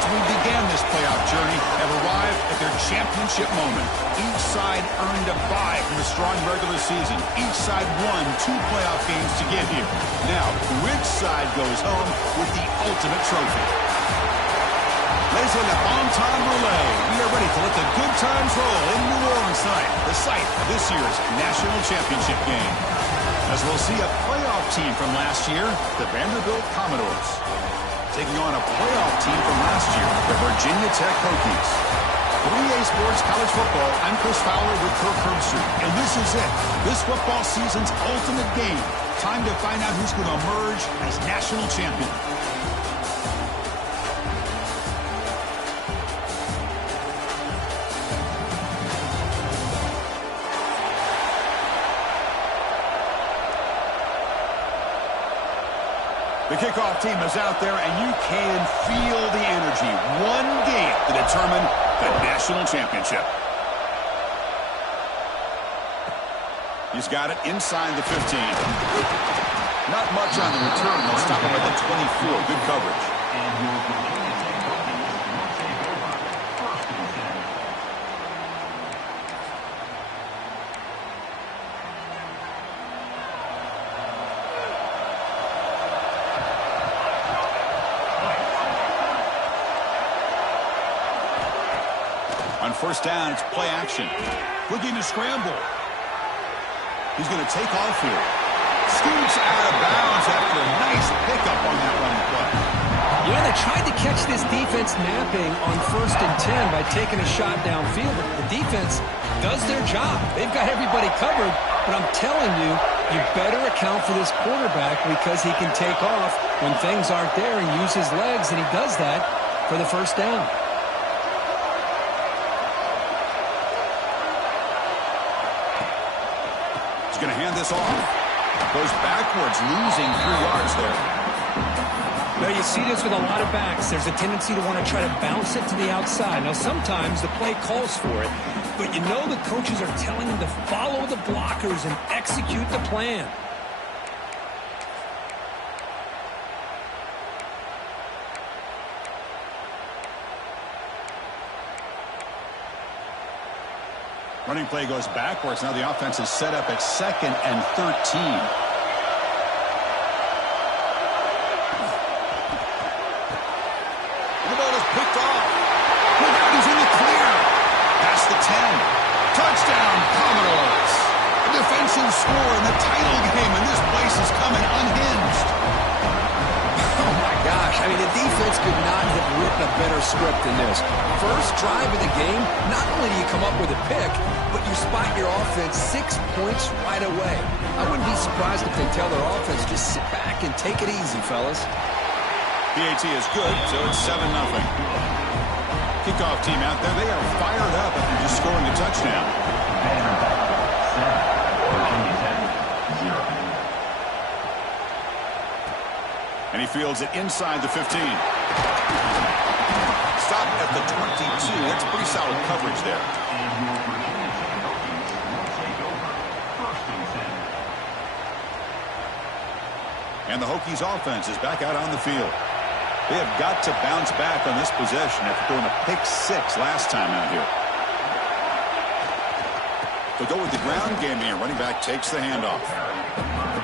since we began this playoff journey have arrived at their championship moment. Each side earned a bye from a strong regular season. Each side won 2 playoff games to get here. Now, which side goes home with the ultimate trophy? Lays in the on-time relay. We are ready to let the good times roll in New Orleans tonight, the site of this year's national championship game. As we'll see a playoff team from last year, the Vanderbilt Commodores, taking on a playoff team from last year, the Virginia Tech Hokies. 3A Sports College Football, I'm Chris Fowler with Kirk Herbstreit, and this is it. This football season's ultimate game. Time to find out who's going to emerge as national champion. The kickoff team is out there, and you can feel the energy. One game to determine the national championship. He's got it inside the 15. Not much on the return. They'll stop him at the 24. Good coverage. On first down, it's play action. Looking to scramble. He's going to take off here. Scoots out of bounds after a nice pickup on that running play. Yeah, they tried to catch this defense napping on 1st and 10 by taking a shot downfield, but the defense does their job. They've got everybody covered, but I'm telling you, you better account for this quarterback because he can take off when things aren't there and use his legs, and he does that for the first down. Going to hand this off. Goes backwards, losing 3 yards there. Now, you see this with a lot of backs. There's a tendency to want to try to bounce it to the outside. Now, sometimes the play calls for it, but you know the coaches are telling them to follow the blockers and execute the plan. Running play goes backwards. Now the offense is set up at 2nd and 13. The ball is picked off. Look out, he's in the clear. Past the 10. Touchdown, Commodores. A defensive score in the title game, and this place is coming unhinged. Oh, my gosh. I mean, the defense could not have written a better script than this. First drive of the game, not only do you come up with a pick, but you spot your offense 6 points right away. I wouldn't be surprised if they tell their offense, just sit back and take it easy, fellas. PAT is good, so it's 7-0. Kickoff team out there, they are fired up after just scoring a touchdown. And he fields it inside the 15. Stop at the 22. That's pretty solid coverage there. And the Hokies offense is back out on the field. They have got to bounce back on this possession after throwing a pick 6 last time out here. They'll go with the ground game here. Running back takes the handoff.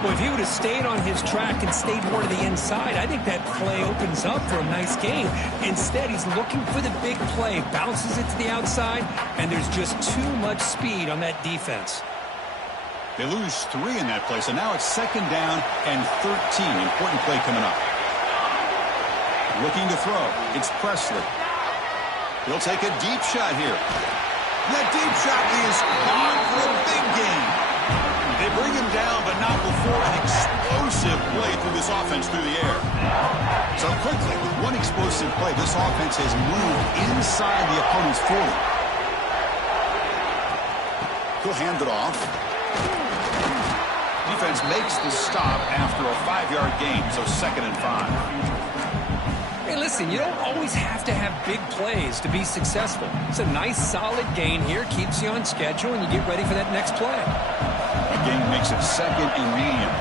Well, if he would have stayed on his track and stayed more to the inside, I think that play opens up for a nice game. Instead, he's looking for the big play, bounces it to the outside, and there's just too much speed on that defense. They lose 3 in that play, so now it's 2nd down and 13. Important play coming up. Looking to throw. It's Presley. He'll take a deep shot here. That deep shot is on for a big game. They bring him down, but not before an explosive play through this offense through the air. So quickly, with one explosive play, this offense has moved inside the opponent's 40. He'll hand it off. Defense makes the stop after a 5-yard gain, so 2nd and 5. Hey, listen, you don't always have to have big plays to be successful. It's a nice, solid gain here, keeps you on schedule, and you get ready for that next play. The game makes it 2nd and medium.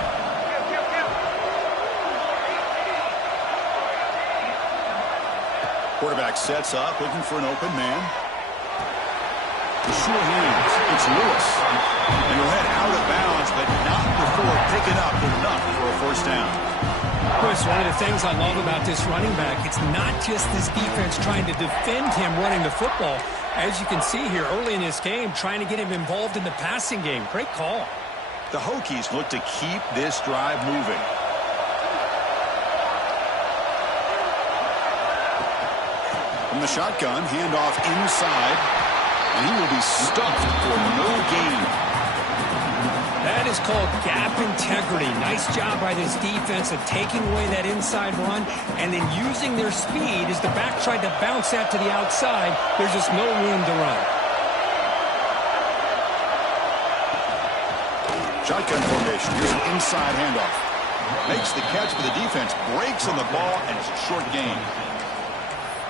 Quarterback sets up, looking for an open man. Sure hands. It's Lewis. And he'll head out of bounds, but not before picking up enough for a first down. Chris, one of the things I love about this running back, it's not just this defense trying to defend him running the football. As you can see here early in this game, trying to get him involved in the passing game. Great call. The Hokies look to keep this drive moving. From the shotgun, handoff inside, and he will be stuffed for no gain. That is called gap integrity. Nice job by this defense of taking away that inside run and then using their speed as the back tried to bounce that to the outside. There's just no room to run. Shotgun formation. Here's an inside handoff. Makes the catch, but the defense breaks on the ball, and it's a short gain.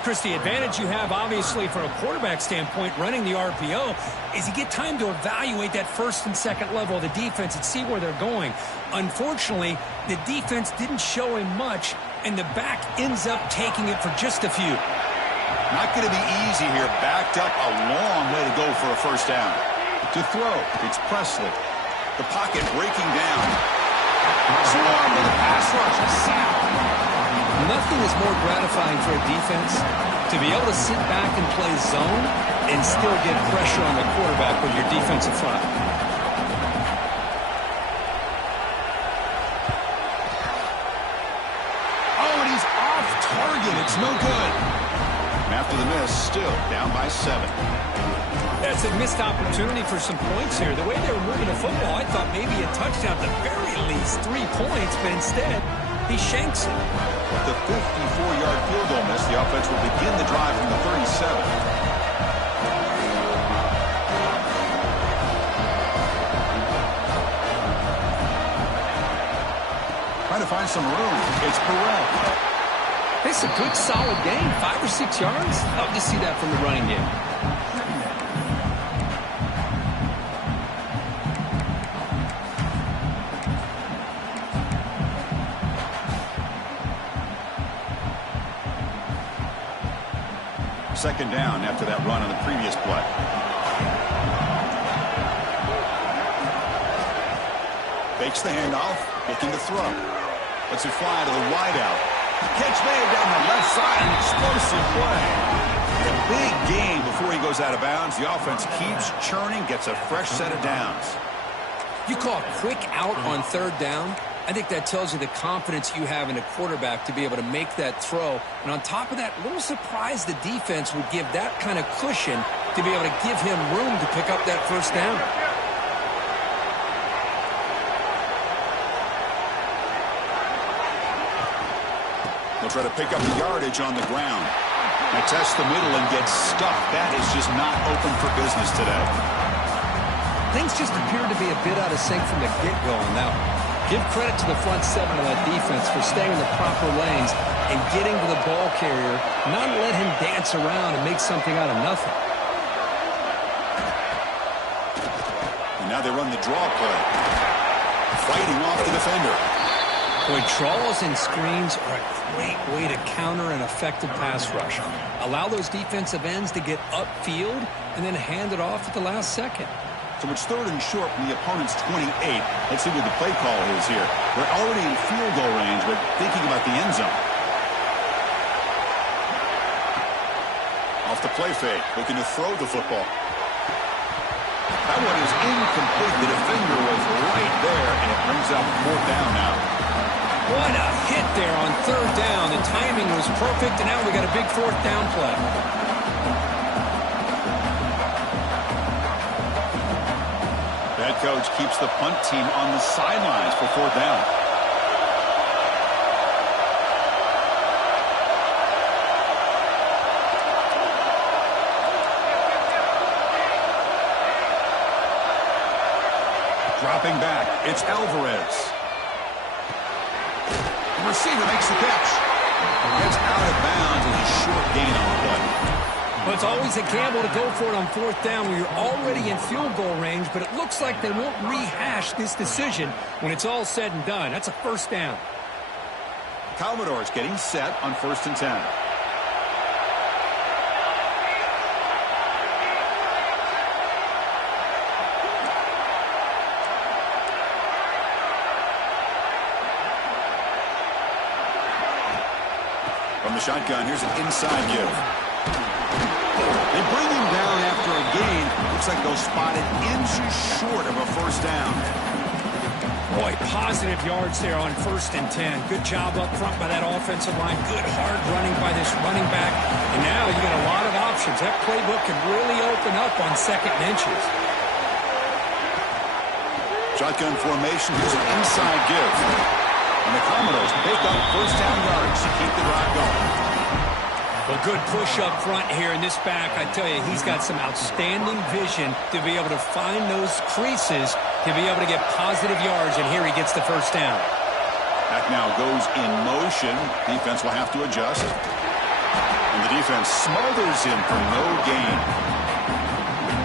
Chris, the advantage you have, obviously, from a quarterback standpoint, running the RPO, is you get time to evaluate that first and second level of the defense and see where they're going. Unfortunately, the defense didn't show him much, and the back ends up taking it for just a few. Not going to be easy here. Backed up a long way to go for a first down. To throw, it's Presley. The pocket breaking down. Swarm with a pass rush. A sack. Nothing is more gratifying for a defense to be able to sit back and play zone and still get pressure on the quarterback with your defensive front. Oh, and he's off target. It's no good. After the miss, still down by 7. That's a missed opportunity for some points here. The way they were moving the football, I thought maybe a touchdown, at the very least 3 points, but instead he shanks it. The 54-yard field goal miss. The offense will begin the drive from the 37. Trying to find some room. It's Burrell. It's a good, solid game. 5 or 6 yards. Love to see that from the running game. Second down after that run on the previous play. Fakes the handoff, looking to throw. Lets it fly to the wideout. Catch made down the left side, an explosive play. And a big gain before he goes out of bounds. The offense keeps churning, gets a fresh set of downs. You call a quick out on third down. I think that tells you the confidence you have in a quarterback to be able to make that throw. And on top of that, a little surprised the defense would give that kind of cushion to be able to give him room to pick up that first down. They'll try to pick up the yardage on the ground. They test the middle and get stuffed. That is just not open for business today. Things just appear to be a bit out of sync from the get-go on that one. Give credit to the front 7 of that defense for staying in the proper lanes and getting to the ball carrier, not let him dance around and make something out of nothing. And now they run the draw play. Fighting off the defender. Boy, draws and screens are a great way to counter an effective pass rush. Allow those defensive ends to get upfield and then hand it off at the last second. So it's third and short from the opponent's 28. Let's see what the play call is here. They're already in field goal range, but thinking about the end zone. Off the play fake, looking to throw the football. That one is incomplete. The defender was right there, and it brings up 4th down now. What a hit there on third down. The timing was perfect, and now we got a big 4th down play. Head coach keeps the punt team on the sidelines for 4th down. Dropping back, it's Alvarez. The receiver makes the catch. Gets out of bounds and a short gain on the play. Well, it's always a gamble to go for it on 4th down when you're already in field goal range, but it looks like they won't rehash this decision when it's all said and done. That's a first down. Commodores getting set on 1st and 10. the shotgun, here's an inside give. They bring him down after a gain. Looks like they'll spot it inches short of a first down. Boy, positive yards there on 1st and 10. Good job up front by that offensive line. Good hard running by this running back. And now you got a lot of options. That playbook can really open up on 2nd and inches. Shotgun formation. Here's an inside give. And the Commodores pick up first down yards to keep the drive going. Well, good push up front here in this back. I tell you, he's got some outstanding vision to be able to find those creases to be able to get positive yards, and here he gets the first down. Back now goes in motion. Defense will have to adjust. And the defense smothers him for no gain.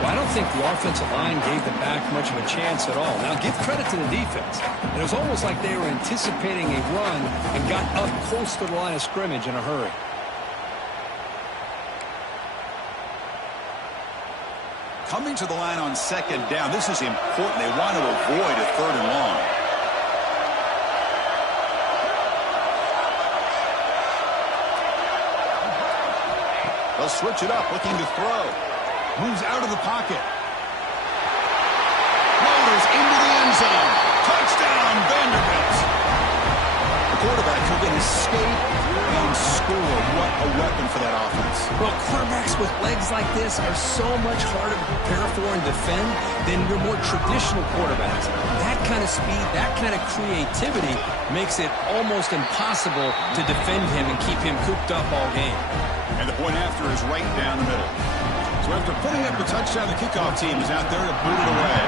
Well, I don't think the offensive line gave the back much of a chance at all. Now, give credit to the defense. It was almost like they were anticipating a run and got up close to the line of scrimmage in a hurry. Coming to the line on 2nd down. This is important. They want to avoid a 3rd and long. They'll switch it up, looking to throw. Moves out of the pocket. Floaters into the end zone. Touchdown, Vanderbilt. The quarterback who can escape and score. What a weapon for that offense. Well, quarterbacks with legs like this are so much harder to prepare for and defend than your more traditional quarterbacks. That kind of speed, that kind of creativity makes it almost impossible to defend him and keep him cooped up all game. And the point after is right down the middle. So after putting up a touchdown, the kickoff team is out there to boot it away.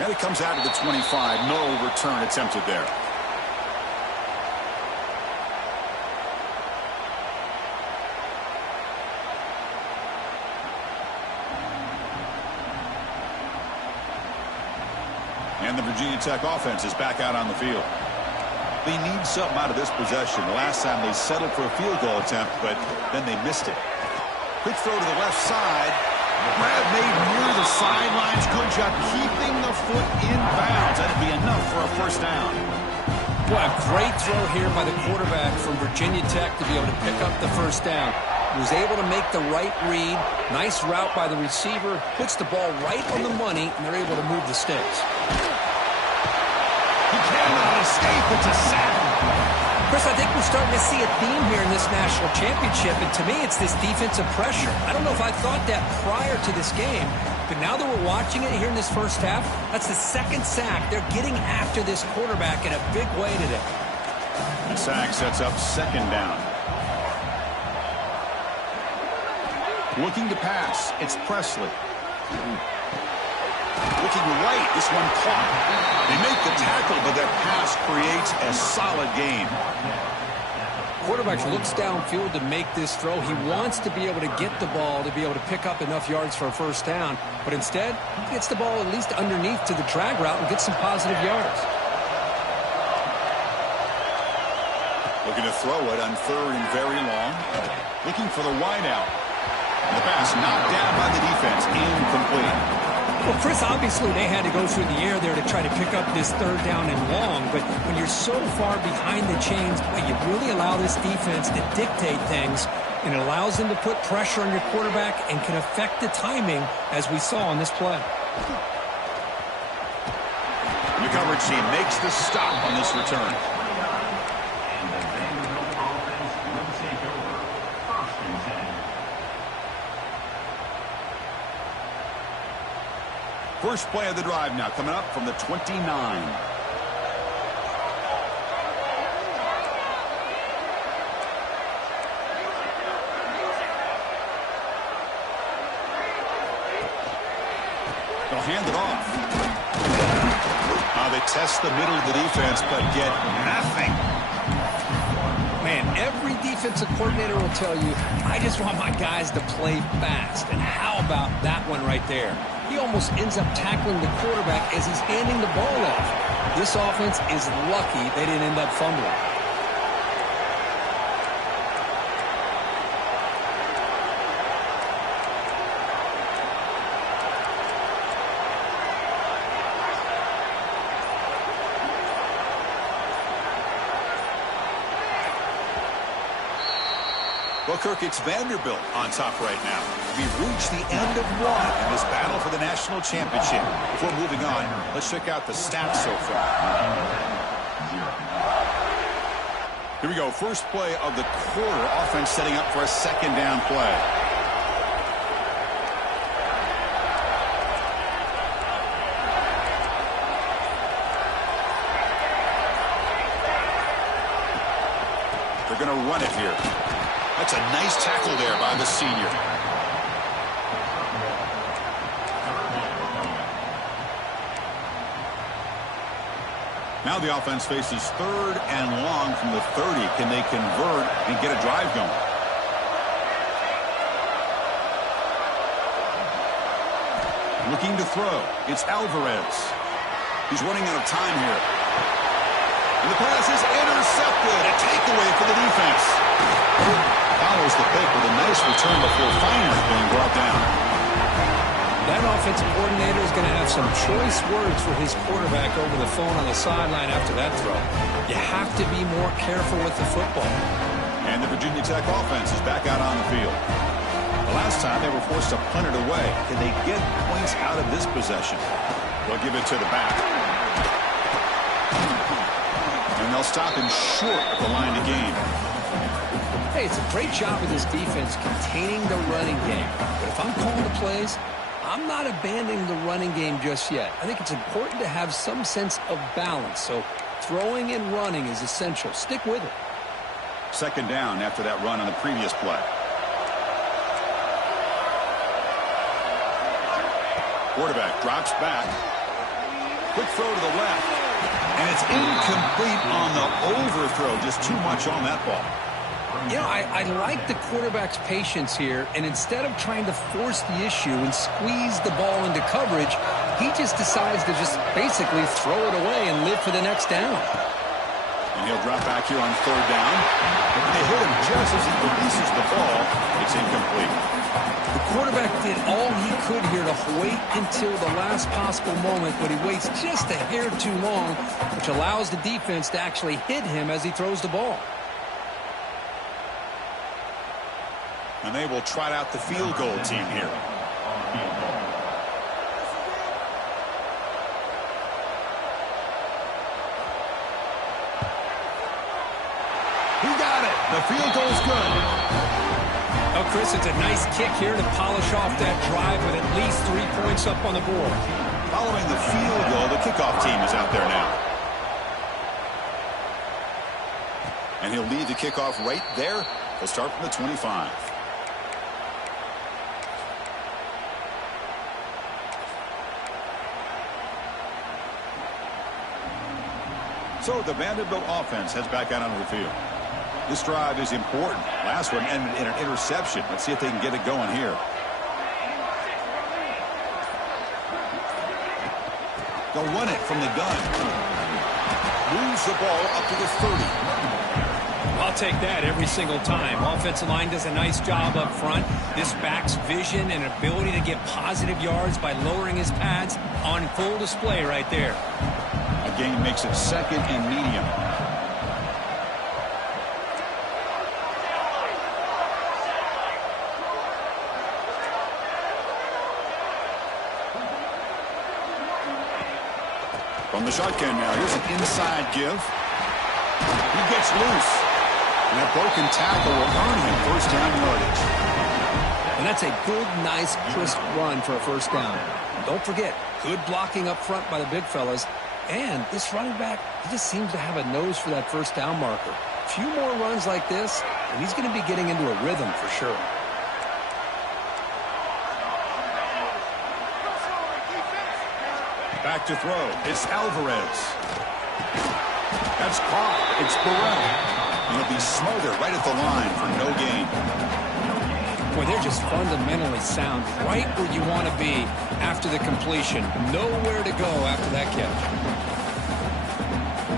And it comes out to the 25. No return attempted there. And the Virginia Tech offense is back out on the field. They need something out of this possession. Last time they settled for a field goal attempt, but then they missed it. Quick throw to the left side. Grab made near the sidelines. Good job keeping the foot in bounds. That'd be enough for a first down. Boy, a great throw here by the quarterback from Virginia Tech to be able to pick up the first down. He was able to make the right read. Nice route by the receiver. Puts the ball right on the money, and they're able to move the sticks. He cannot escape. It's a sack. Chris, I think we're starting to see a theme here in this national championship, and to me, it's this defensive pressure. I don't know if I thought that prior to this game, but now that we're watching it here in this first half, that's the 2nd sack. They're getting after this quarterback in a big way today. The sack sets up 2nd down. Looking to pass. It's Presley. Looking right. This one caught. They make the tackle, but that pass creates a solid gain. Quarterback looks downfield to make this throw. He wants to be able to get the ball to be able to pick up enough yards for a first down, but instead, he gets the ball at least underneath to the drag route and gets some positive yards. Looking to throw it on 3rd and very long. Looking for the wide out. The pass knocked down by the defense. Incomplete. Well, Chris, obviously they had to go through the air there to try to pick up this 3rd down and long, but when you're so far behind the chains, you really allow this defense to dictate things, and it allows them to put pressure on your quarterback and can affect the timing, as we saw on this play. The coverage team makes the stop on this return. First play of the drive now coming up from the 29. They'll hand it off. They test the middle of the defense, but get nothing. Man, every defensive coordinator will tell you, I just want my guys to play fast. And how about that one right there? He almost ends up tackling the quarterback as he's handing the ball off. This offense is lucky they didn't end up fumbling. Well, Kirk, it's Vanderbilt on top right now. We've reached the end of one in this battle for the national championship. Before moving on, let's check out the stats so far. Here we go. First play of the quarter. Offense setting up for a second down play. They're going to run it here. That's a nice tackle there by the senior. Now the offense faces third and long from the 30. Can they convert and get a drive going? Looking to throw. It's Alvarez. He's running out of time here. And the pass is intercepted. A takeaway for the defense. Follows the pick with a nice return before finally being brought down. That offensive coordinator is going to have some choice words for his quarterback over the phone on the sideline after that throw. You have to be more careful with the football. And the Virginia Tech offense is back out on the field. The last time they were forced to punt it away. Can they get points out of this possession? They'll give it to the back. And they'll stop him short of the line to gain. Hey, it's a great job of this defense containing the running game. But if I'm calling the plays, I'm not abandoning the running game just yet. I think it's important to have some sense of balance. So throwing and running is essential. Stick with it. Second down after that run on the previous play. Quarterback drops back. Quick throw to the left. And it's incomplete on the overthrow. Just too much on that ball. You know, I like the quarterback's patience here, and instead of trying to force the issue and squeeze the ball into coverage, he just decides to just basically throw it away and live for the next down. And he'll drop back here on third down. And they hit him just as he releases the ball. It's incomplete. The quarterback did all he could here to wait until the last possible moment, but he waits just a hair too long, which allows the defense to actually hit him as he throws the ball. And they will trot out the field goal team here. He got it. The field goal's good. Oh, Chris, it's a nice kick here to polish off that drive with at least 3 points up on the board. Following the field goal, the kickoff team is out there now. And he'll lead the kickoff right there. He'll start from the 25. So the Vanderbilt offense heads back out onto the field. This drive is important. Last one ended in an interception. Let's see if they can get it going here. They'll run it from the gun. Moves the ball up to the 30. I'll take that every single time. Offensive line does a nice job up front. This back's vision and ability to get positive yards by lowering his pads on full display right there. Gain makes it second and medium. From the shotgun now, here's an inside give. He gets loose. And that broken tackle will earn him first down yardage. And that's a good, nice, crisp run for a first down. Don't forget, good blocking up front by the big fellas. And this running back, he just seems to have a nose for that first down marker. A few more runs like this, and he's going to be getting into a rhythm for sure. Back to throw. It's Alvarez. That's caught. It's Burrell. He'll be smothered right at the line for no gain. Boy, they're just fundamentally sound, right where you want to be after the completion. Nowhere to go after that catch.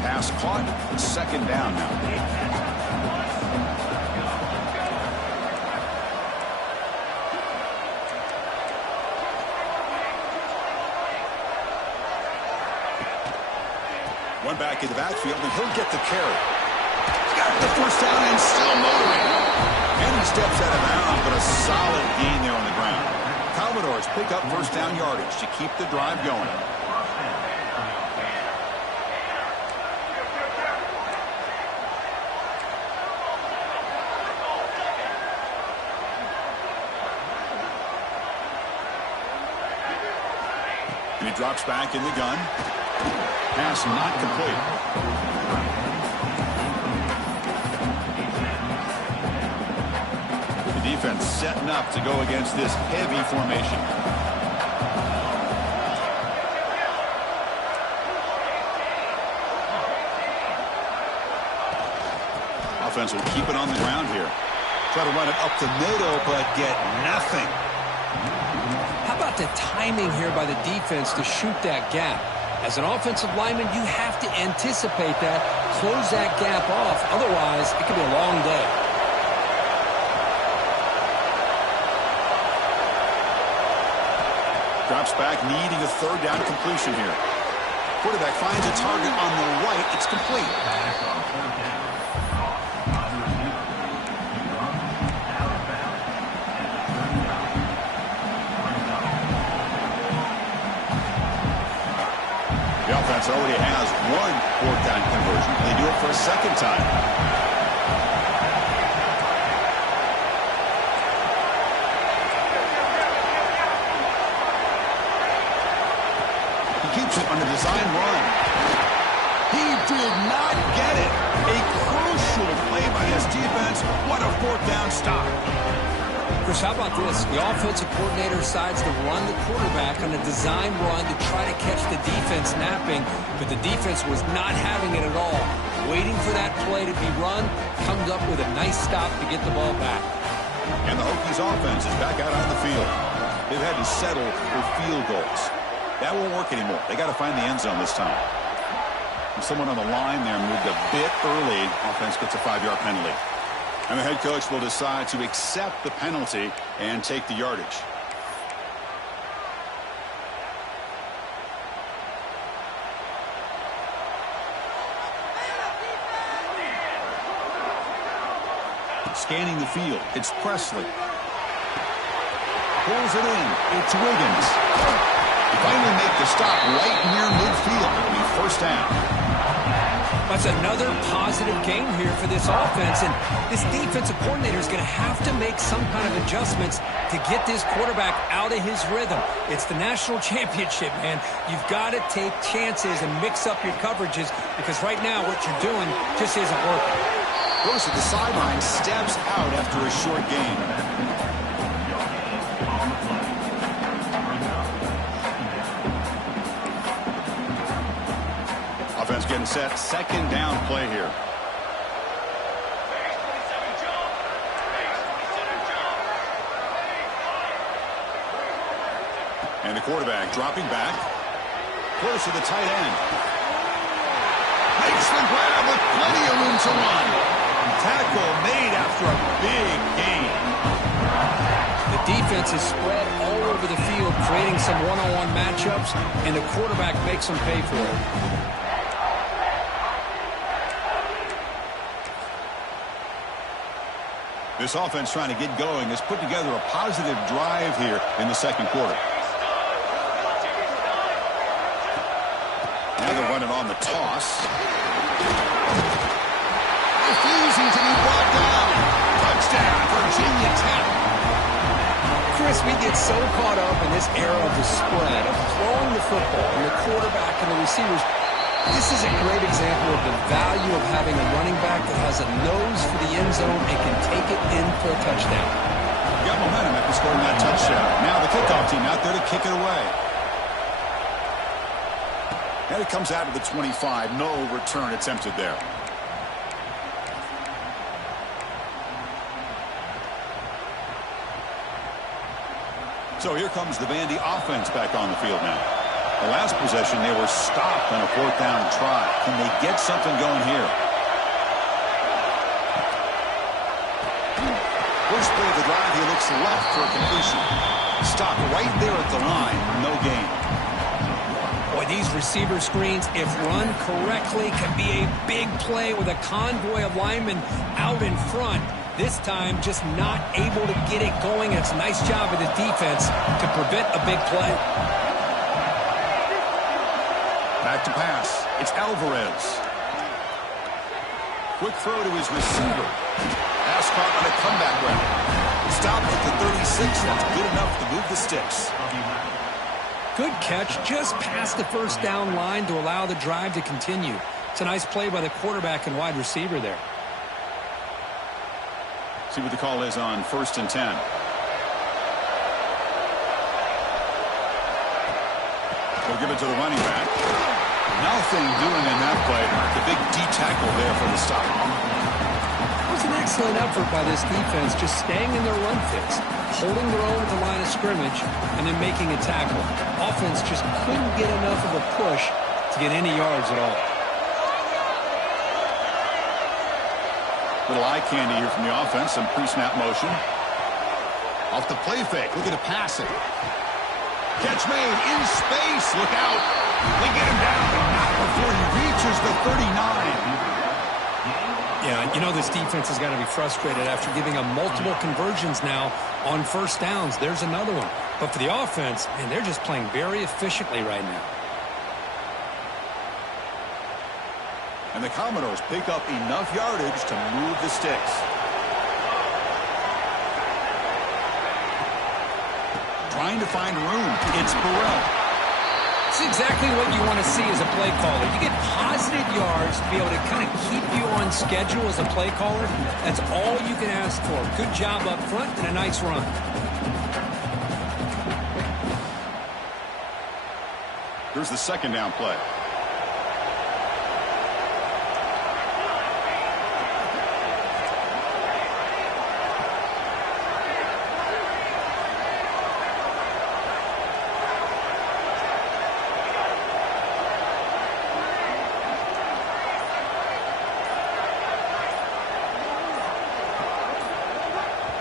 Pass caught. Second down now. One back in the backfield, and he'll get the carry. Got the first down and still motoring. And he steps pick up first down yardage to keep the drive going. And he drops back in the gun. Pass not complete. The defense setting up to go against this heavy formation. Offense will keep it on the ground here. Try to run it up the middle, but get nothing. How about the timing here by the defense to shoot that gap? As an offensive lineman, you have to anticipate that, close that gap off. Otherwise, it could be a long day. Drops back, needing a third down completion here. Quarterback finds a target on the right. It's complete. The offense already has one fourth down conversion. They do it for a second time. He keeps it on the design run. He did not get it. A crucial play by this defense. What a fourth down stop. Chris, how about this? The offensive coordinator decides to run the quarterback on a design run to try to catch the defense napping, but the defense was not having it at all. Waiting for that play to be run, comes up with a nice stop to get the ball back. And the Hokies offense is back out on the field. They've had to settle for field goals. That won't work anymore. They got to find the end zone this time. And someone on the line there moved a bit early. Offense gets a 5-yard penalty. And the head coach will decide to accept the penalty and take the yardage. Scanning the field, it's Presley. Pulls it in, it's Wiggins. They finally make the stop right near midfield. It'll be first down. That's another positive game here for this offense, and this defensive coordinator is going to have to make some kind of adjustments to get this quarterback out of his rhythm. It's the national championship, man. You've got to take chances and mix up your coverages, because right now what you're doing just isn't working. Goes to the sideline, steps out after a short gain. Offense getting set, second down play here. And the quarterback dropping back. Close to the tight end. Makes the grab with plenty of room to run. Tackle made after a big gain. The defense is spread all over the field, creating some one-on-one matchups, and the quarterback makes them pay for it. This offense trying to get going has put together a positive drive here in the second quarter. Now they're running on the toss. Refusing to be brought down. Touchdown, Virginia Tech. Chris, we get so caught up in this era of the spread, of throwing the football, and the quarterback and the receivers. This is a great example of the value of having a running back that has a nose for the end zone and can take it in for a touchdown. Got momentum after scoring that touchdown. Now the kickoff team out there to kick it away. And it comes out of the 25. No return attempted there. So here comes the Vandy offense back on the field now. The last possession, they were stopped on a fourth down try. Can they get something going here? First play of the drive, he looks left for a completion. Stopped right there at the line. No gain. Boy, these receiver screens, if run correctly, can be a big play with a convoy of linemen out in front. This time, just not able to get it going. It's a nice job of the defense to prevent a big play. Back to pass. It's Alvarez. Quick throw to his receiver. Pass caught on a comeback route. Stop at the 36. That's good enough to move the sticks. Good catch just past the first down line to allow the drive to continue. It's a nice play by the quarterback and wide receiver there. See what the call is on 1st and 10. They'll give it to the running back. Nothing doing in that play. The big D tackle there for the stop. It was an excellent effort by this defense, just staying in their run fits, holding their own at the line of scrimmage, and then making a tackle. Offense just couldn't get enough of a push to get any yards at all. Little eye candy here from the offense. Some pre-snap motion. Off the play fake. Looking to pass it. Catch made in space. Look out. They get him down. Not before he reaches the 39. Yeah, you know this defense has got to be frustrated after giving up multiple conversions now on first downs. There's another one. But for the offense, man, they're just playing very efficiently right now. And the Commodores pick up enough yardage to move the sticks. Trying to find room. It's Burrell. It's exactly what you want to see as a play caller. You get positive yards to be able to kind of keep you on schedule as a play caller. That's all you can ask for. Good job up front and a nice run. Here's the second down play.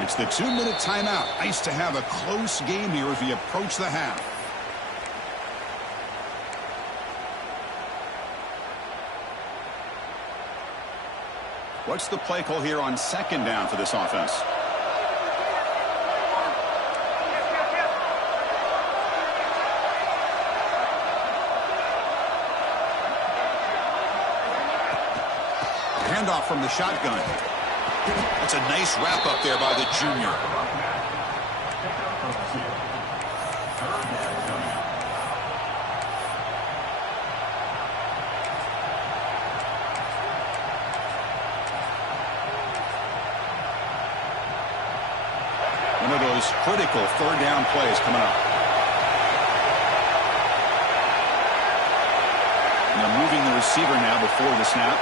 It's the 2-minute timeout. Nice to have a close game here as we approach the half. What's the play call here on second down for this offense? Handoff from the shotgun. That's a nice wrap up there by the junior. One of those critical third down plays coming up. And they're moving the receiver now before the snap.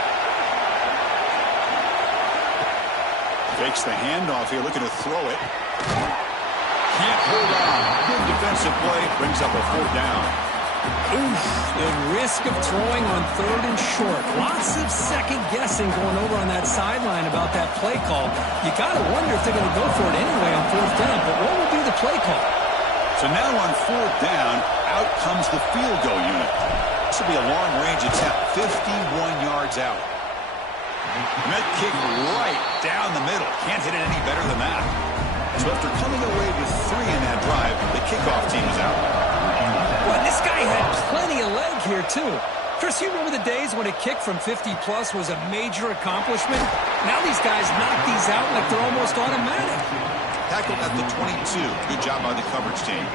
Takes the handoff here, looking to throw it. Can't hold on. Good defensive play. Brings up a 4th down. Oof, the risk of throwing on 3rd and short. Lots of second guessing going over on that sideline about that play call. You got to wonder if they're going to go for it anyway on 4th down. But what will be the play call? So now on 4th down, out comes the field goal unit. This will be a long-range attempt, 51 yards out. And that kick right down the middle. Can't hit it any better than that. So after coming away with 3 in that drive, the kickoff team is out. Well, this guy had plenty of leg here, too. Chris, you remember the days when a kick from 50-plus was a major accomplishment? Now these guys knock these out like they're almost automatic. Tackled at the 22. Good job by the coverage team.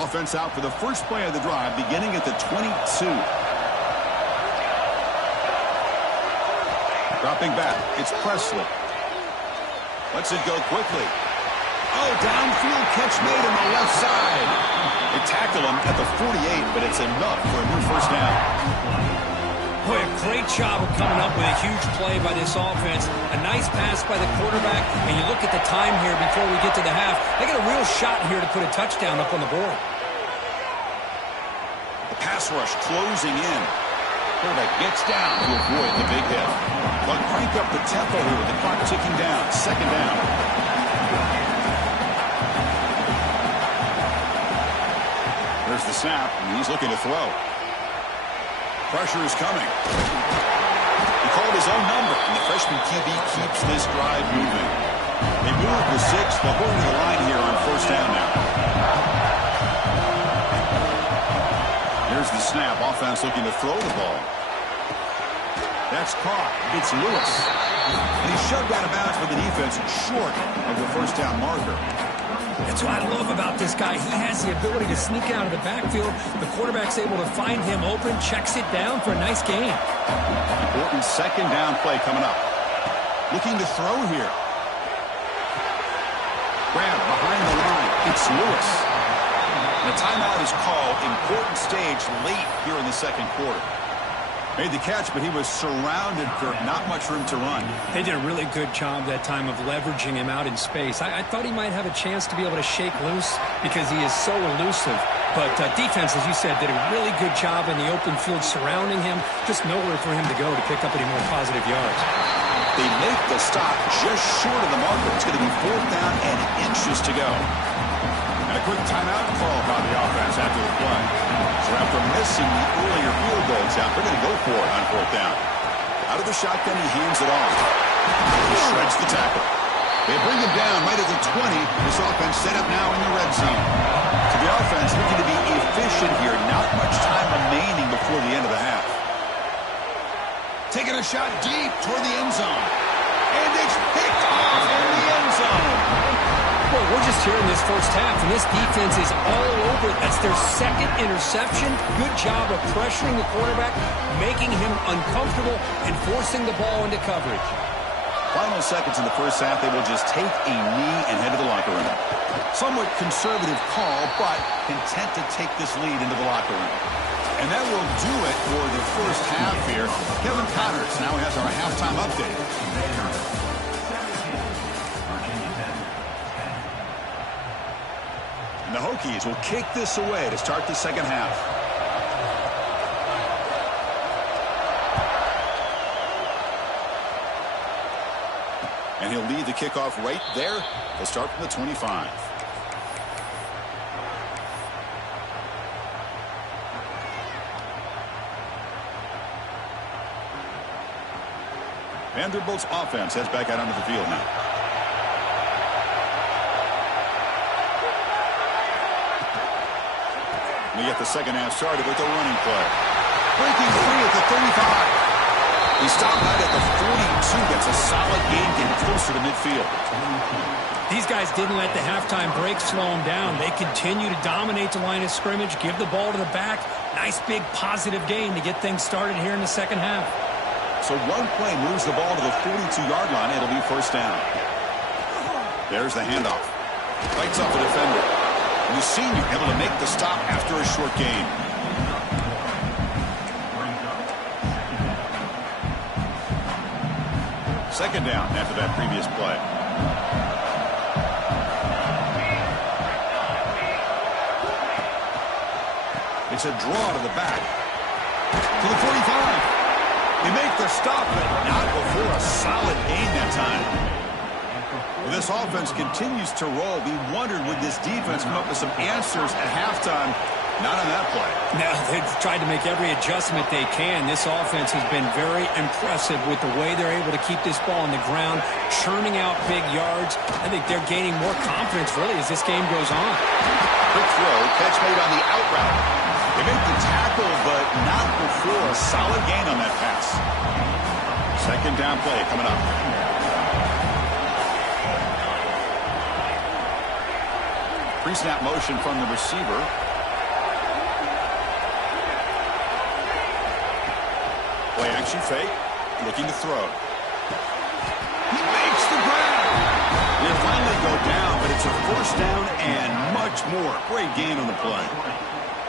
Offense out for the first play of the drive, beginning at the 22. Dropping back, it's Presley. Lets it go quickly. Oh, downfield catch made on the left side. They tackle him at the 48, but it's enough for a new first down. Boy, a great job of coming up with a huge play by this offense. A nice pass by the quarterback, and you look at the time here before we get to the half. They got a real shot here to put a touchdown up on the board. The pass rush closing in. Quarterback gets down to avoid the big hit. But crank up the tempo here with the clock ticking down. Second down. There's the snap, and he's looking to throw. Pressure is coming. He called his own number, and the freshman QB keeps this drive moving. They move with 6. They'll go to the line here on first down now. Here's the snap. Offense looking to throw the ball. That's caught. It's Lewis. And he's shoved out of bounds for the defense short of the first down marker. That's what I love about this guy. He has the ability to sneak out of the backfield. The quarterback's able to find him open, checks it down for a nice gain. Important second down play coming up. Looking to throw here. Grab behind the line. It's Lewis. The timeout is called. Important stage late here in the second quarter. Made the catch, but he was surrounded for not much room to run. They did a really good job that time of leveraging him out in space. I thought he might have a chance to be able to shake loose because he is so elusive. But defense, as you said, did a really good job in the open field surrounding him. Just nowhere for him to go to pick up any more positive yards. They make the stop just short of the marker. It's going to be 4th down and inches to go. And a quick timeout call by the offense after the play. So after missing the earlier field goal attempt, they're going to go for it on 4th down. Out of the shotgun, he hands it off. He shreds the tackle. They bring him down right at the 20. This offense set up now in the red zone. So the offense looking to be efficient here. Not much time remaining before the end of the half. Taking a shot deep toward the end zone. And it's picked off in the end zone. Well, we're just here in this first half, and this defense is all over it. That's their second interception. Good job of pressuring the quarterback, making him uncomfortable, and forcing the ball into coverage. Final seconds in the first half, they will just take a knee and head to the locker room. Somewhat conservative call, but content to take this lead into the locker room. And that will do it for the first half here. Kevin Connors now has our halftime update. And the Hokies will kick this away to start the second half. And he'll lead the kickoff right there. They'll start from the 25. Vanderbilt's offense heads back out onto the field now. We get the second half started with a running play. Breaking free at the 35. He stopped right at the 42. Gets a solid gain, getting closer to midfield. These guys didn't let the halftime break slow them down. They continue to dominate the line of scrimmage, give the ball to the back. Nice big positive gain to get things started here in the second half. So one play moves the ball to the 42-yard line. It'll be first down. There's the handoff. Fights off the defender. And the senior able to make the stop after a short gain. Second down after that previous play. It's a draw to the back. To the 45. They make the stop, but not before a solid gain that time. Well, this offense continues to roll. We wondered, would this defense come up with some answers at halftime? Not on that play. No, they've tried to make every adjustment they can. This offense has been very impressive with the way they're able to keep this ball on the ground, churning out big yards. I think they're gaining more confidence, really, as this game goes on. Quick throw, catch made on the out route. They make the tackle, but not before a solid gain on that pass. Second down play coming up. Pre-snap motion from the receiver. Play action fake, looking to throw. He makes the grab. They'll finally go down, but it's a first down and much more. Great gain on the play.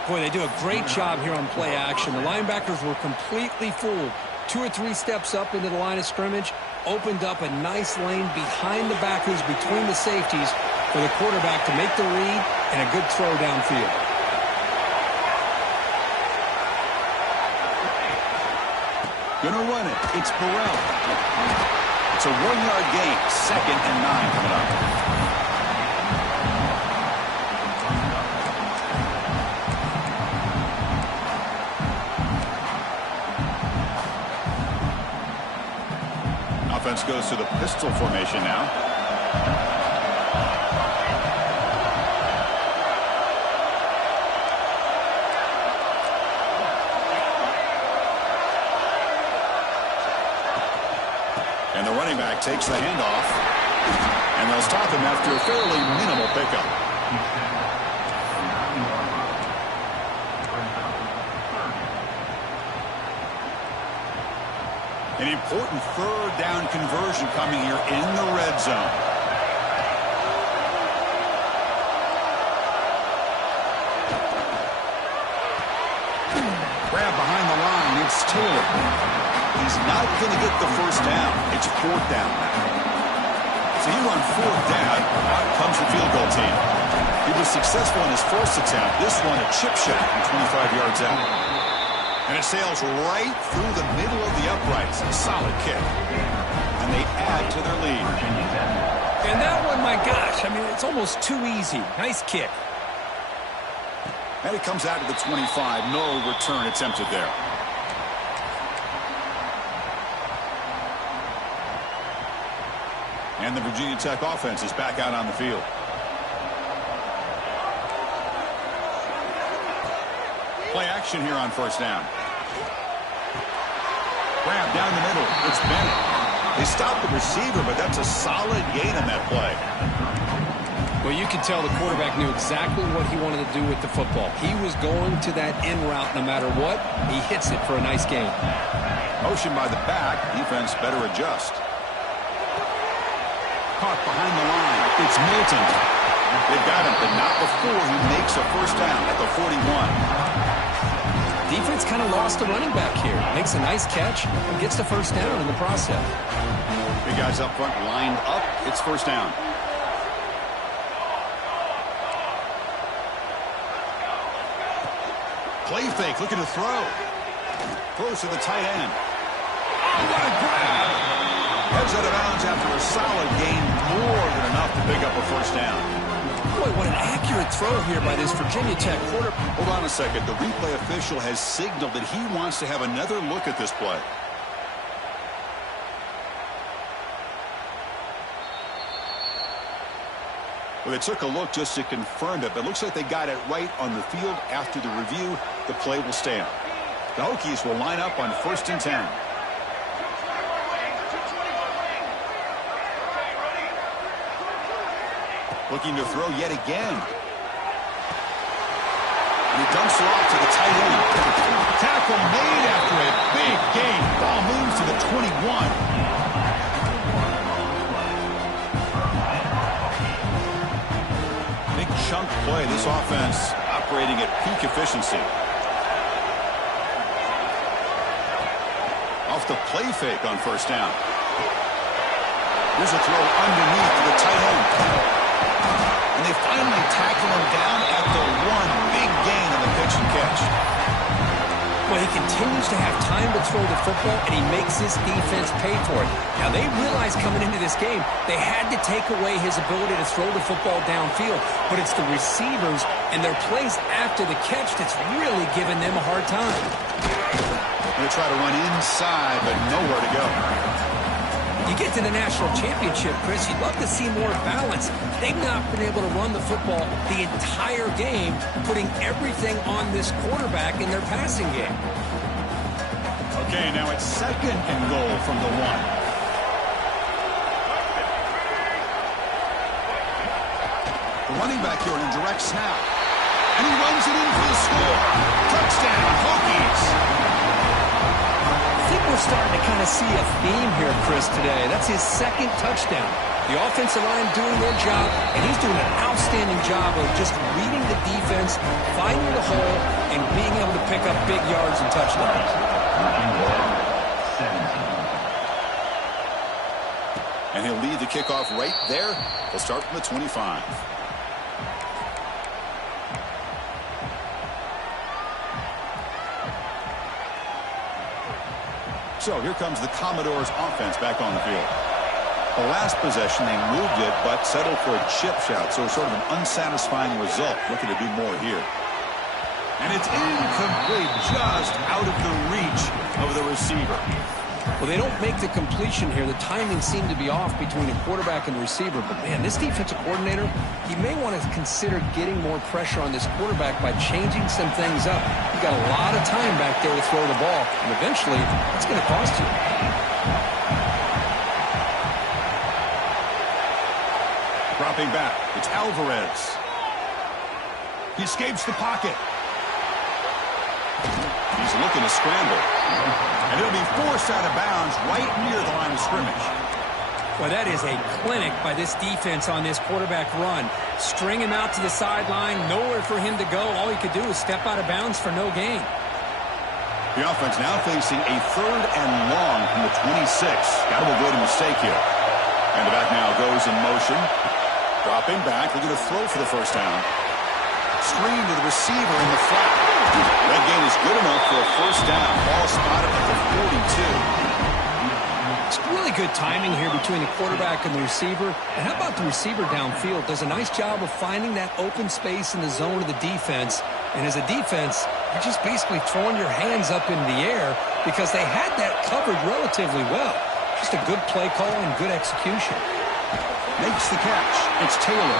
Boy, they do a great job here on play action. The linebackers were completely fooled. 2 or 3 steps up into the line of scrimmage, opened up a nice lane behind the backers between the safeties for the quarterback to make the read and a good throw downfield. Gonna run it. It's Burrell. It's a 1-yard gain. 2nd and 9 coming up. defense goes to the pistol formation now. And the running back takes the handoff. And they'll stop him after a fairly minimal pickup. An important third down conversion coming here in the red zone. Grab behind the line. It's Taylor. He's not going to get the first down. It's fourth down now. So here on fourth down, out comes the field goal team. He was successful in his first attempt. This one a chip shot from 25 yards out. And it sails right through the middle of the uprights. A solid kick. And they add to their lead. And that one, my gosh, I mean, it's almost too easy. Nice kick. And it comes out to the 25. No return attempted there. And the Virginia Tech offense is back out on the field. Play action here on first down. Grab down the middle. It's Bennett. They stopped the receiver, but that's a solid gain on that play. Well, you can tell the quarterback knew exactly what he wanted to do with the football. He was going to that in route no matter what. He hits it for a nice gain. Motion by the back. Defense better adjust. Caught behind the line. It's Milton. They've got him, but not before he makes a first down at the 41. Defense kind of lost the running back here. Makes a nice catch and gets the first down in the process. Big guys up front lined up. It's first down. Play fake, looking to throw. Throws to the tight end. Oh, what a grab! Heads out of bounds after a solid gain, more than enough to pick up a first down. Boy, what an accurate throw here by this Virginia Tech quarterback. Hold on a second. The replay official has signaled that he wants to have another look at this play. Well, they took a look just to confirm it, but it looks like they got it right on the field. After the review, the play will stand. The Hokies will line up on 1st and 10. Looking to throw yet again. And he dumps it off to the tight end. Tackle made after a big gain. Ball moves to the 21. Big chunk play. This offense operating at peak efficiency. Off the play fake on first down. Here's a throw underneath to the tight end. And they finally tackle him down at the 1. Big gain on the pitch and catch. Well, he continues to have time to throw the football, and he makes his defense pay for it. Now, they realized coming into this game, they had to take away his ability to throw the football downfield. But it's the receivers and their plays after the catch that's really giving them a hard time. They try to run inside, but nowhere to go. You get to the national championship, Chris, you'd love to see more balance. They've not been able to run the football the entire game, putting everything on this quarterback in their passing game. Okay, now it's 2nd and goal from the 1. The running back here in a direct snap. And he runs it in for the score. Touchdown, Hokies. I think we're starting to kind of see a theme here, Chris, today. That's his 2nd touchdown. The offensive line doing their job, and he's doing an outstanding job of just reading the defense, finding the hole, and being able to pick up big yards and touchdowns. And he'll lead the kickoff right there. He'll start from the 25. So here comes the Commodores offense back on the field. The last possession, they moved it, but settled for a chip shot. So sort of an unsatisfying result. Looking to do more here. And it's incomplete, just out of the reach of the receiver. Well, they don't make the completion here. The timing seemed to be off between the quarterback and the receiver. But, man, this defensive coordinator, he may want to consider getting more pressure on this quarterback by changing some things up. You got a lot of time back there to throw the ball, and eventually it's going to cost you. Dropping back, it's Alvarez. He escapes the pocket. He's looking to scramble. And he'll be forced out of bounds right near the line of scrimmage. Well, that is a clinic by this defense on this quarterback run. String him out to the sideline, nowhere for him to go. All he could do is step out of bounds for no gain. The offense now facing a 3rd and long from the 26. Got to avoid a mistake here. And the back now goes in motion. Dropping back, looking to throw for the first down. Screen to the receiver in the flat. That gain is good enough for a first down. Ball spotted at the 42. It's really good timing here between the quarterback and the receiver. And how about the receiver downfield? Does a nice job of finding that open space in the zone of the defense. And as a defense, you're just basically throwing your hands up in the air because they had that covered relatively well. Just a good play call and good execution. Makes the catch. It's Taylor.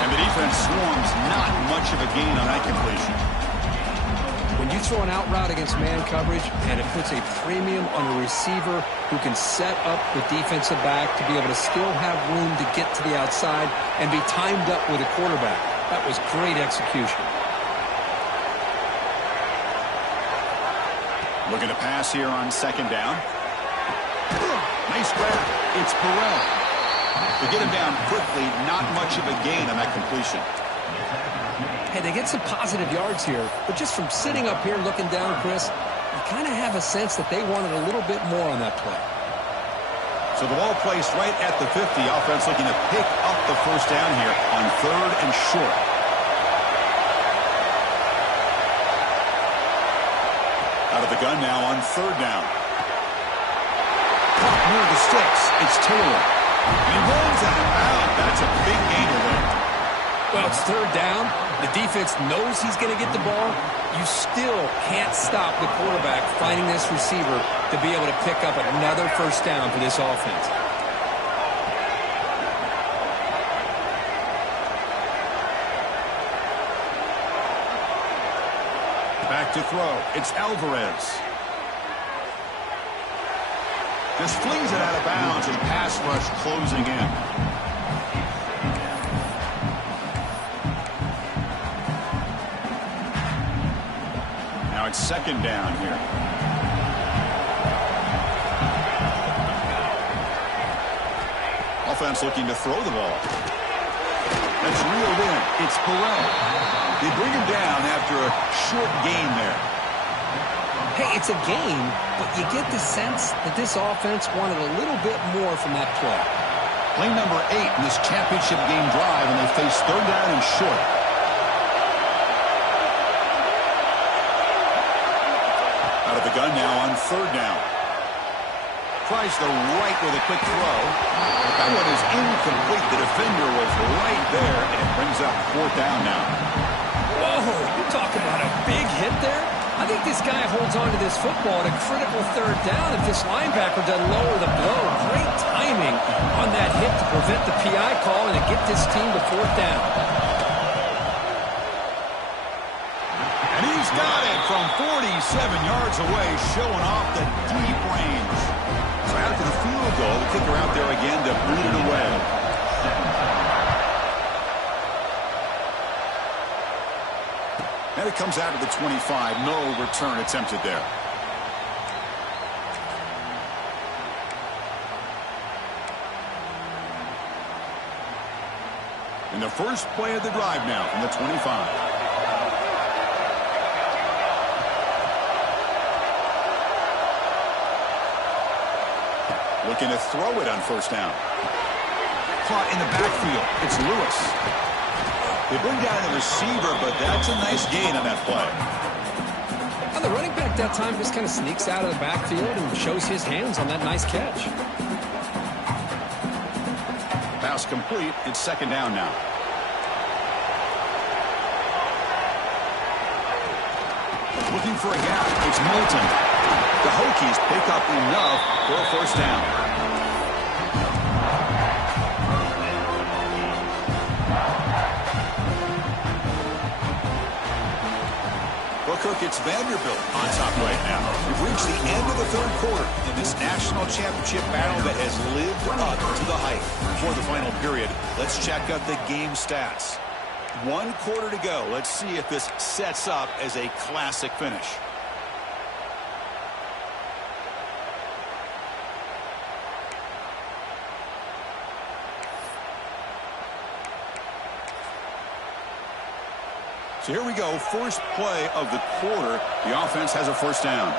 And the defense swarms not much of a gain on that completion. When you throw an out route against man coverage, and it puts a premium on a receiver who can set up the defensive back to be able to still have room to get to the outside and be timed up with a quarterback. That was great execution. Looking to pass here on 2nd down. Nice grab. It's Burrell. To get him down quickly, not much of a gain on that completion. Hey, they get some positive yards here, but just from sitting up here looking down, Chris, you kind of have a sense that they wanted a little bit more on that play. So the ball placed right at the 50. Offense looking to pick up the first down here on 3rd and short. Out of the gun now on 3rd down. Caught near the sticks. It's Taylor. He rolls out of bounds. That's a big gainer there. Well, it's 3rd down. The defense knows he's going to get the ball. You still can't stop the quarterback finding this receiver to be able to pick up another first down for this offense. Back to throw. It's Alvarez. Just flings it out of bounds and pass rush closing in. Now it's 2nd down here. Offense looking to throw the ball. That's reeled in. It's Burrell. They bring him down after a short gain there. Hey, it's a game, but you get the sense that this offense wanted a little bit more from that play. Play number 8 in this championship game drive, and they face 3rd down and short. Out of the gun now on 3rd down. Tries the right with a quick throw. That one is incomplete. The defender was right there, and it brings up 4th down now. Whoa, you talk about a big hit there. I think this guy holds on to this football at a critical 3rd down if this linebacker doesn't lower the blow. Great timing on that hit to prevent the PI call and to get this team to 4th down. And he's got it from 47 yards away, showing off the deep range. So after the field goal, the kicker out there again to boot it away. And it comes out of the 25. No return attempted there. And the first play of the drive now from the 25. Looking to throw it on 1st down. Caught in the backfield. It's Lewis. They bring down the receiver, but that's a nice gain on that play. Well, the running back that time just kind of sneaks out of the backfield and shows his hands on that nice catch. Pass complete. It's 2nd down now. Looking for a gap. It's Moulton. The Hokies pick up enough for a first down. Well, Cook, it's Vanderbilt on top right now. We've reached the end of the third quarter in this national championship battle that has lived up to the hype. Before the final period, let's check out the game stats. 1 quarter to go. Let's see if this sets up as a classic finish. So here we go, first play of the quarter. The offense has a first down.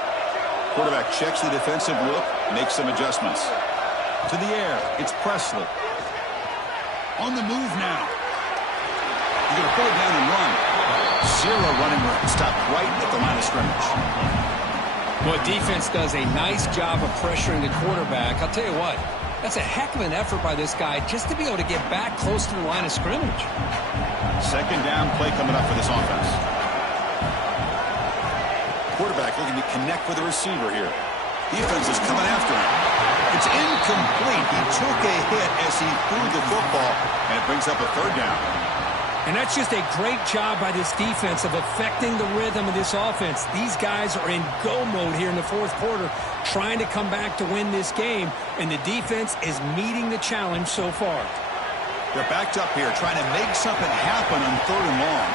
Quarterback checks the defensive look, makes some adjustments. To the air, it's Presley. On the move now. He's going to pull it down and run. 0 running room, stopped right at the line of scrimmage. Well, defense does a nice job of pressuring the quarterback. I'll tell you what, that's a heck of an effort by this guy just to be able to get back close to the line of scrimmage. Second down play coming up for this offense. Quarterback looking to connect with the receiver here. Defense is coming after him. It's incomplete. He took a hit as he threw the football, and it brings up a third down. And that's just a great job by this defense of affecting the rhythm of this offense. These guys are in go mode here in the fourth quarter, trying to come back to win this game, and the defense is meeting the challenge so far. They're backed up here, trying to make something happen on 3rd and long.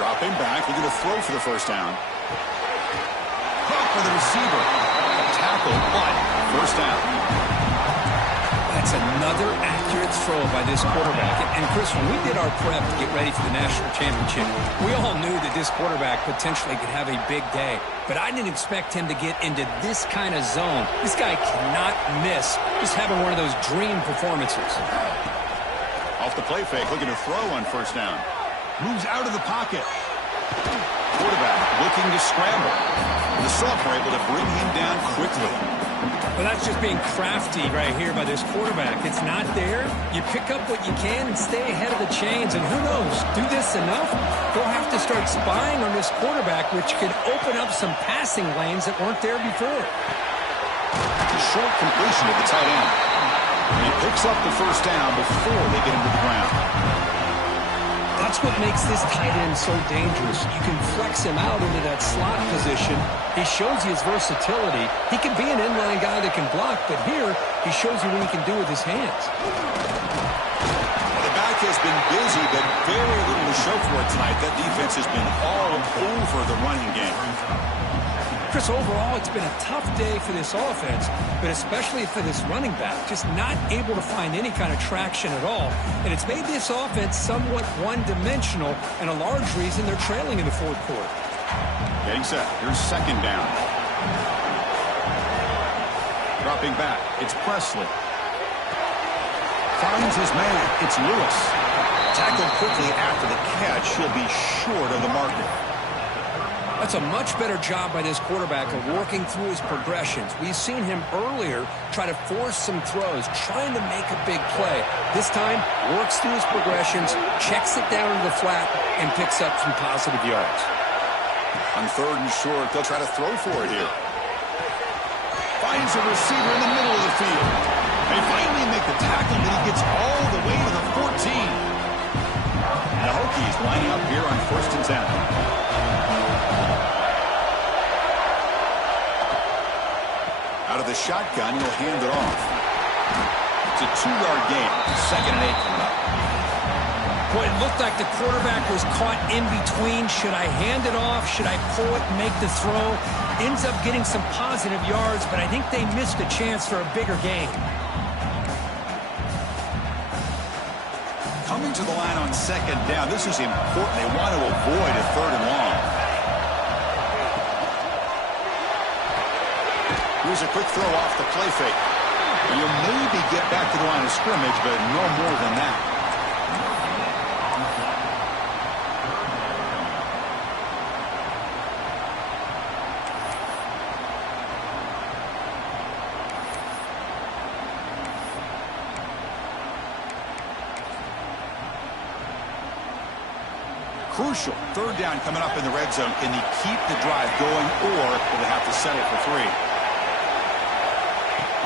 Dropping back, looking to throw for the first down. Caught for the receiver. Tackle, but first down. That's another accurate throw by this quarterback. And Chris, when we did our prep to get ready for the national championship, we all knew that this quarterback potentially could have a big day. But I didn't expect him to get into this kind of zone. This guy cannot miss just having one of those dream performances. Off the play fake, looking to throw on first down. Moves out of the pocket. Quarterback looking to scramble. The sophomore able to bring him down quickly. Well, that's just being crafty right here by this quarterback. It's not there. You pick up what you can and stay ahead of the chains. And who knows, do this enough, they'll have to start spying on this quarterback, which could open up some passing lanes that weren't there before. Short completion of the tight end. And he picks up the first down before they get him to the ground. That's what makes this tight end so dangerous. You can flex him out into that slot position. He shows you his versatility. He can be an inline guy that can block, but here he shows you what he can do with his hands. Well, the back has been busy, but very little to show for it tonight. That defense has been all over the running game. Chris, overall, it's been a tough day for this offense, but especially for this running back, just not able to find any kind of traction at all. And it's made this offense somewhat one-dimensional, and a large reason they're trailing in the fourth quarter. Getting set. Here's second down. Dropping back. It's Presley. Finds his man. It's Lewis. Tackled quickly after the catch. He'll be short of the marker. That's a much better job by this quarterback of working through his progressions. We've seen him earlier try to force some throws, trying to make a big play. This time, works through his progressions, checks it down into the flat, and picks up some positive yards. On 3rd and short, they'll try to throw for it here. Finds a receiver in the middle of the field. They finally make the tackle, but he gets all the way to the 14. And the Hokies lining up here on 1st and 10. Out of the shotgun, he'll hand it off. It's a 2-yard gain. 2nd and 8 coming up. Boy, it looked like the quarterback was caught in between. Should I hand it off? Should I pull it and make the throw? Ends up getting some positive yards, but I think they missed a chance for a bigger gain. Coming to the line on 2nd down. This is important. They want to avoid a 3rd and long. Here's a quick throw off the play fake. You'll maybe get back to the line of scrimmage, but no more than that. Crucial. Third down coming up in the red zone. Can they keep the drive going, or will they have to settle for 3?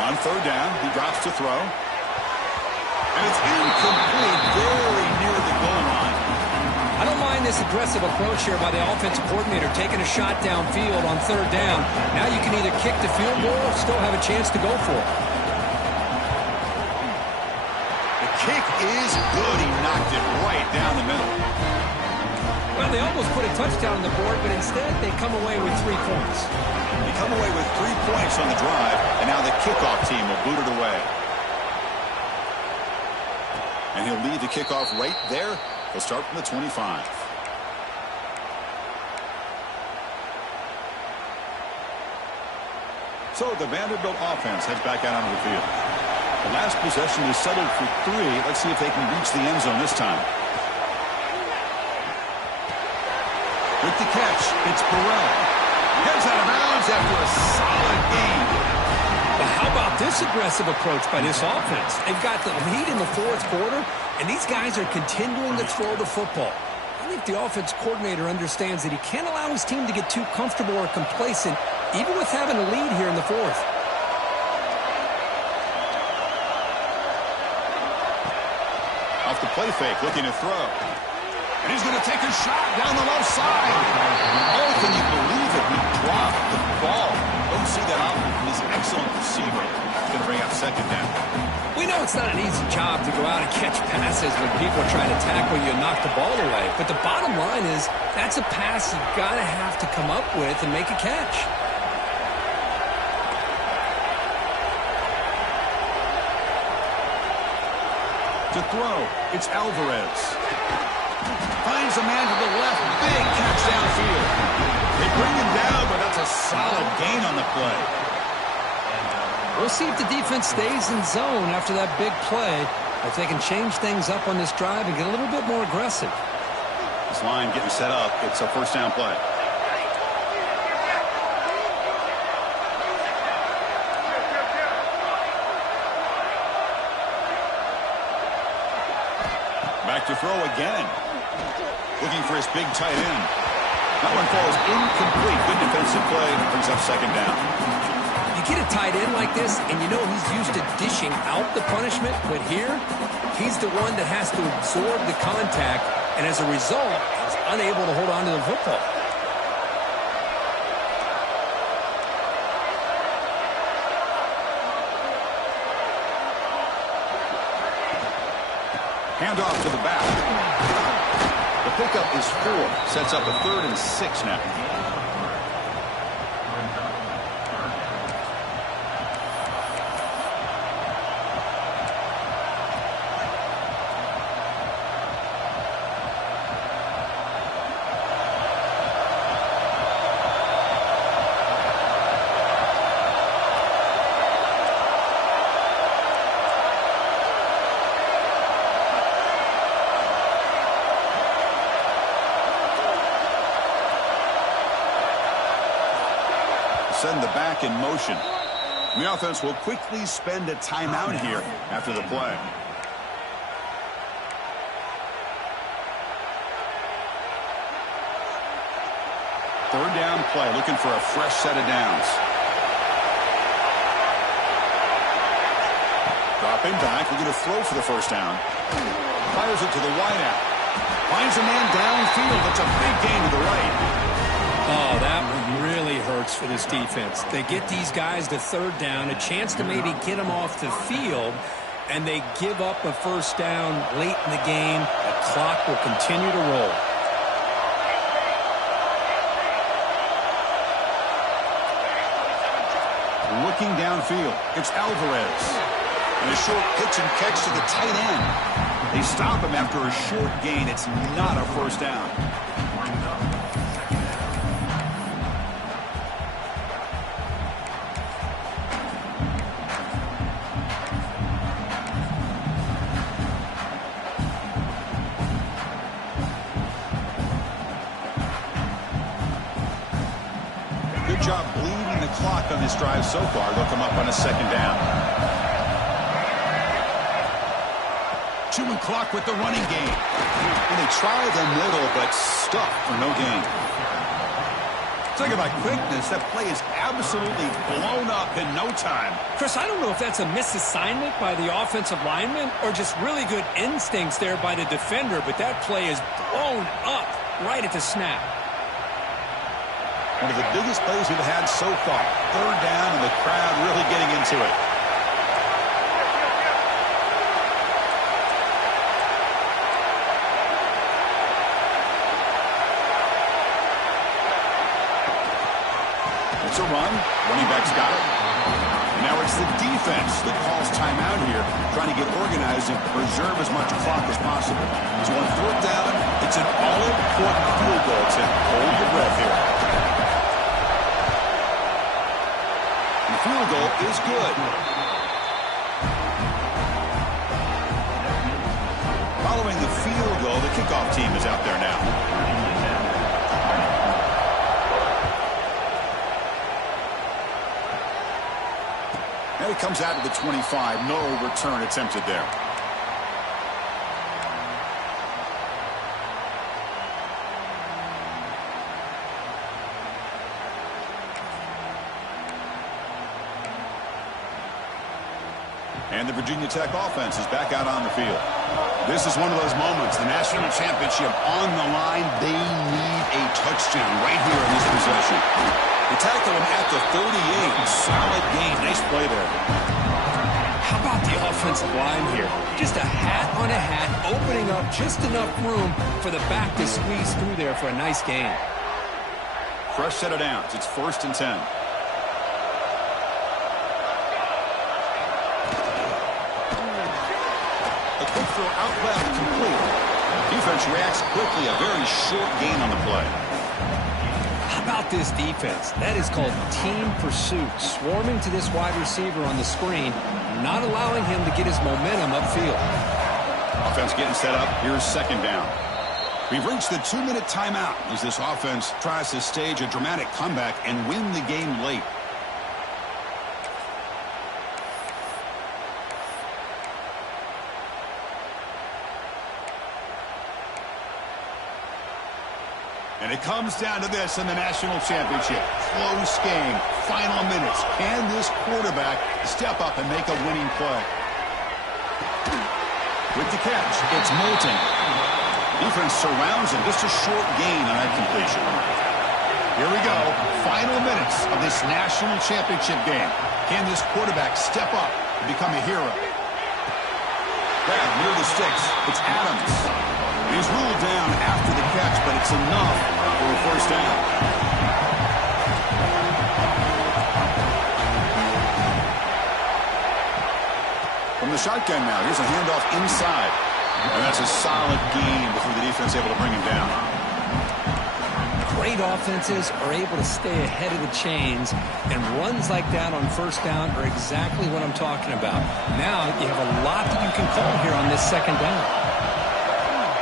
On third down, he drops to throw. And it's incomplete, very near the goal line. I don't mind this aggressive approach here by the offensive coordinator, taking a shot downfield on third down. Now you can either kick the field goal or still have a chance to go for it. The kick is good. He knocked it right down the middle. Well, they almost put a touchdown on the board, but instead they come away with 3 points. They come away with 3 points on the drive, and now the kickoff team will boot it away. And he'll lead the kickoff right there. He'll start from the 25. So the Vanderbilt offense heads back out onto the field. The last possession is settled for 3. Let's see if they can reach the end zone this time. With the catch, it's Burrell. Heads out of bounds after a solid gain. But how about this aggressive approach by this offense? They've got the lead in the 4th quarter, and these guys are continuing to throw the football. I think the offense coordinator understands that he can't allow his team to get too comfortable or complacent, even with having a lead here in the 4th. Off the play fake, looking to throw. And he's going to take a shot down the left side. Oh, can you believe it? He dropped the ball. Don't see that often from this excellent receiver. Going to bring up second down. We know it's not an easy job to go out and catch passes when people are trying to tackle you and knock the ball away. But the bottom line is that's a pass you've got to have to come up with and make a catch. To throw, it's Alvarez. Finds a man to the left. Big catch downfield. They bring him down, but that's a solid gain on the play. We'll see if the defense stays in zone after that big play, if they can change things up on this drive and get a little bit more aggressive. This line getting set up. It's a first down play. Back to throw again. Looking for his big tight end. That one falls incomplete. Good defensive play. Brings up second down. You get a tight end like this, and you know he's used to dishing out the punishment, but here, he's the one that has to absorb the contact, and as a result, he's unable to hold on to the football. Handoff to the back. The pickup is 4. Sets up a 3rd and 6 now. Send the back in motion. The offense will quickly spend a timeout here after the play. Third down play, looking for a fresh set of downs. Dropping back, looking to throw for the first down. Fires it to the wideout. Finds a man downfield. That's a big gain to the right. Oh, that one really hurts for this defense. They get these guys to third down, a chance to maybe get them off the field, and they give up a first down late in the game. The clock will continue to roll. Looking downfield, it's Alvarez. And a short pitch and catch to the tight end. They stop him after a short gain. It's not a first down. Good job bleeding the clock on this drive so far. They'll come up on a second down. Chewing clock with the running game. And they try the middle, but stuck for no gain. Talk about quickness. That play is absolutely blown up in no time. Chris, I don't know if that's a misassignment by the offensive lineman or just really good instincts there by the defender, but that play is blown up right at the snap. One of the biggest plays we've had so far. Third down, and the crowd really getting into it. It's a run. Running back's got it. Now it's the defense that calls timeout here, trying to get organized and preserve as much clock as possible. So on fourth down, it's an all-important field goal to hold your breath here. And the field goal is good. Following the field goal, the kickoff team is out there now. And it comes out of the 25. No return attempted there. And the Virginia Tech offense is back out on the field. This is one of those moments, the national championship on the line. They need a touchdown right here in this possession. They tackle him at the 38. Solid game. Nice play there. How about the offensive line here? Just a hat on a hat, opening up just enough room for the back to squeeze through there for a nice gain. Fresh set of downs. It's 1st and 10. A quick throw out left, complete. Defense reacts quickly. A very short gain on the play. How about this defense? That is called team pursuit. Swarming to this wide receiver on the screen, not allowing him to get his momentum upfield. Offense getting set up. Here's 2nd down. We've reached the 2-minute timeout as this offense tries to stage a dramatic comeback and win the game late. And it comes down to this in the national championship. Close game. Final minutes. Can this quarterback step up and make a winning play? With the catch, it's Moulton. Defense surrounds him. Just a short gain on that completion. Here we go. Final minutes of this national championship game. Can this quarterback step up and become a hero? Grab near the sticks. It's Adams. He's ruled down after the catch, but it's enough for a 1st down. From the shotgun now, here's a handoff inside. And that's a solid gain before the defense able to bring him down. Great offenses are able to stay ahead of the chains, and runs like that on 1st down are exactly what I'm talking about. Now you have a lot that you can call here on this 2nd down.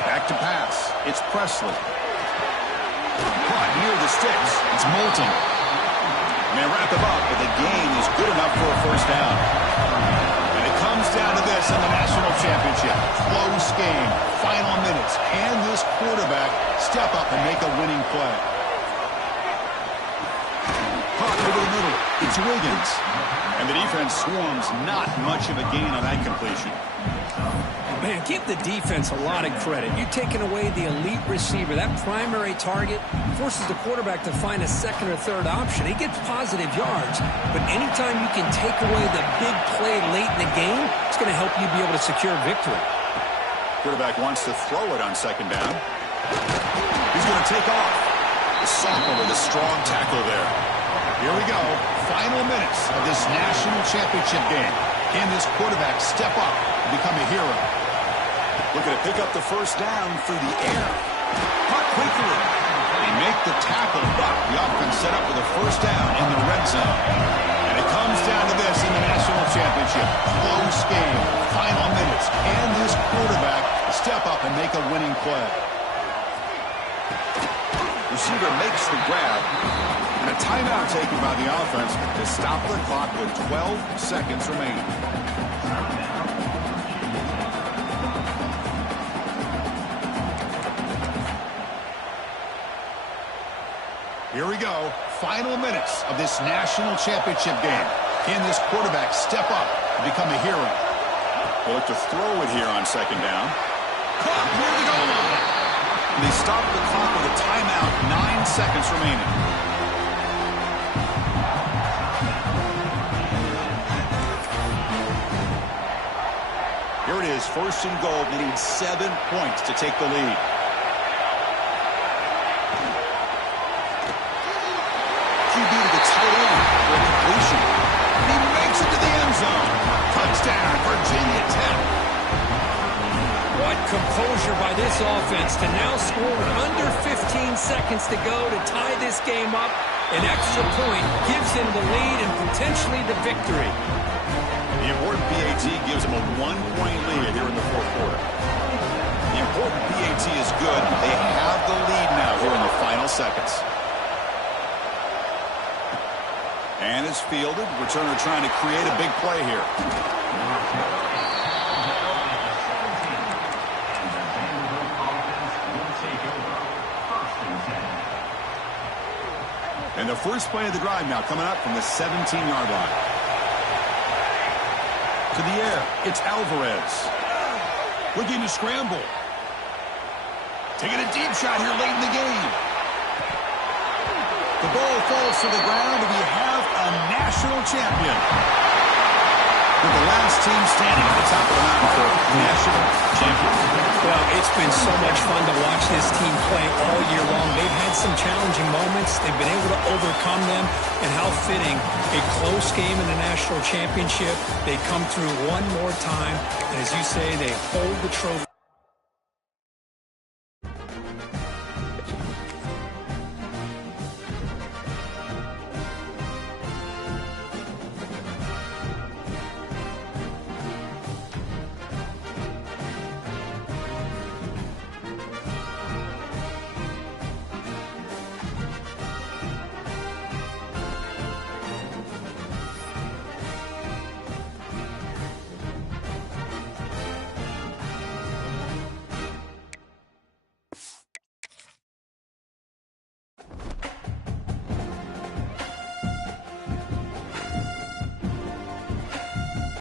Back to pass. It's Presley. Caught near the sticks. It's Moulton. And they wrap him up, but the gain is good enough for a 1st down. And it comes down to this in the national championship. Close game. Final minutes. Can this quarterback step up and make a winning play? Caught over the middle. It's Wiggins. And the defense swarms. Not much of a gain on that completion. Man, give the defense a lot of credit. You're taking away the elite receiver. That primary target forces the quarterback to find a 2nd or 3rd option. He gets positive yards, but anytime you can take away the big play late in the game, it's going to help you be able to secure victory. Quarterback wants to throw it on 2nd down. He's going to take off. The sophomore with a strong tackle there. Here we go. Final minutes of this national championship game. Can this quarterback step up and become a hero? Looking to pick up the 1st down through the air. Caught quickly. They make the tackle, but the offense set up with a 1st down in the red zone. And it comes down to this in the national championship. Close game. Final minutes. Can this quarterback step up and make a winning play? Receiver makes the grab. And a timeout taken by the offense to stop the clock with 12 seconds remaining. Here we go. Final minutes of this national championship game. Can this quarterback step up and become a hero? They'll look to throw it here on second down. Clock near the goal line. They stop the clock with a timeout. 9 seconds remaining. Here it is, first and goal. They need 7 points to take the lead. QB to the tight end for a completion. He makes it to the end zone. Touchdown, Virginia Tech. What composure by this offense to now score with under 15 seconds to go to tie this game up. An extra point gives them the lead and potentially the victory. The important PAT gives them a 1-point lead here in the fourth quarter. The important PAT is good. They have the lead now here in the final seconds. And it's fielded. Returner trying to create a big play here. And the first play of the drive now coming up from the 17-yard line. To the air, it's Alvarez. Looking to scramble. Taking a deep shot here late in the game. The ball falls to the ground, and we have a national champion. With the last team standing at the top of the mountain for national championship. Well, it's been so much fun to watch this team play all year long. They've had some challenging moments. They've been able to overcome them. And how fitting, a close game in the national championship. They come through one more time. And as you say, they hold the trophy.